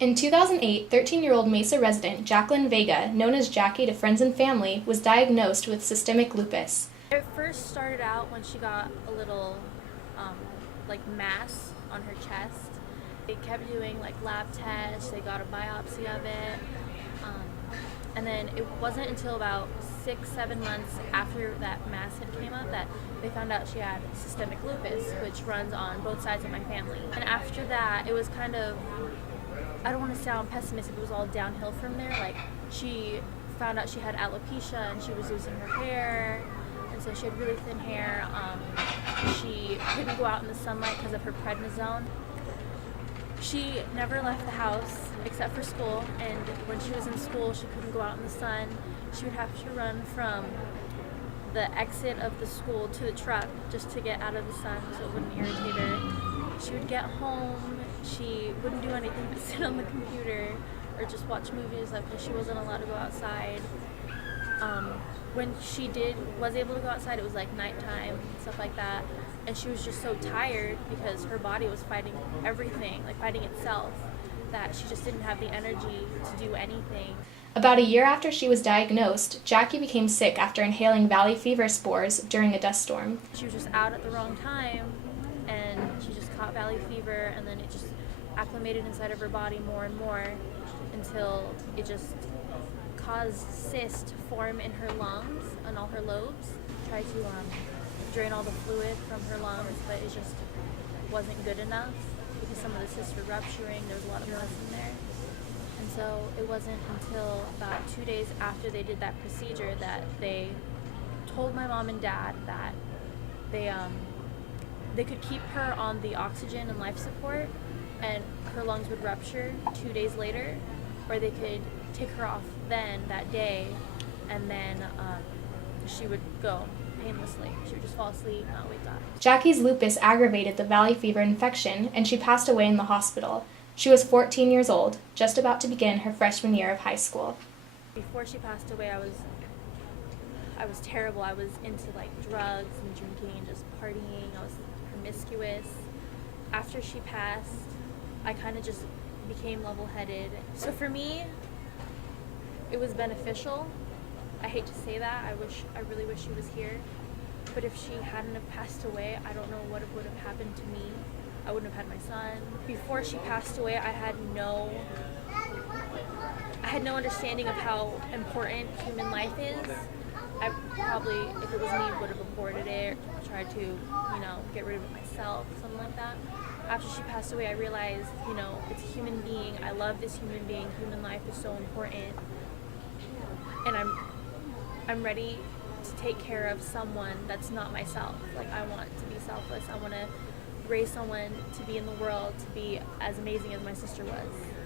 In 2008, 13-year-old Mesa resident Jacqueline Vega, known as Jackie to friends and family, was diagnosed with systemic lupus. It first started out when she got a little mass on her chest. They kept doing lab tests, they got a biopsy of it, and then it wasn't until about 6-7 months after that mass had came up that they found out she had systemic lupus, which runs on both sides of my family. And after that, it was kind of, I don't want to sound pessimistic, it was all downhill from there. She found out she had alopecia and she was losing her hair, and so she had really thin hair. She couldn't go out in the sunlight because of her prednisone. She never left the house except for school, and when she was in school she couldn't go out in the sun. She would have to run from the exit of the school to the truck just to get out of the sun so it wouldn't irritate her. She would get home, she wouldn't do anything but sit on the computer or just watch movies because she wasn't allowed to go outside. When she was able to go outside, it was nighttime, stuff like that, and she was just so tired because her body was fighting everything, fighting itself, that she just didn't have the energy to do anything. About a year after she was diagnosed, Jackie became sick after inhaling valley fever spores during a dust storm. She was just out at the wrong time, and she just caught valley fever, and then it just acclimated inside of her body more and more until it just caused cysts to form in her lungs and all her lobes. Tried to drain all the fluid from her lungs, but it just wasn't good enough because some of the cysts were rupturing. There was a lot of pus in there. And so it wasn't until about 2 days after they did that procedure that they told my mom and dad that they could keep her on the oxygen and life support and her lungs would rupture 2 days later, or they could take her off then that day, and then she would go painlessly. She would just fall asleep, not wake up. Jackie's lupus aggravated the valley fever infection, and she passed away in the hospital. She was 14 years old, just about to begin her freshman year of high school. Before she passed away, I was terrible. I was into drugs and drinking and just partying. I was promiscuous. After she passed, I kind of just became level-headed. So for me, it was beneficial. I hate to say that. I really wish she was here. But if she hadn't have passed away, I don't know what would have happened to me. I wouldn't have had my son. Before she passed away, I had no understanding of how important human life is. I probably, if it was me, would have aborted it, tried to, get rid of it myself, something like that. After she passed away, I realized, it's a human being. I love this human being. Human life is so important. And I'm ready to take care of someone that's not myself. I want to be selfless. I want to raise someone to be in the world, to be as amazing as my sister was.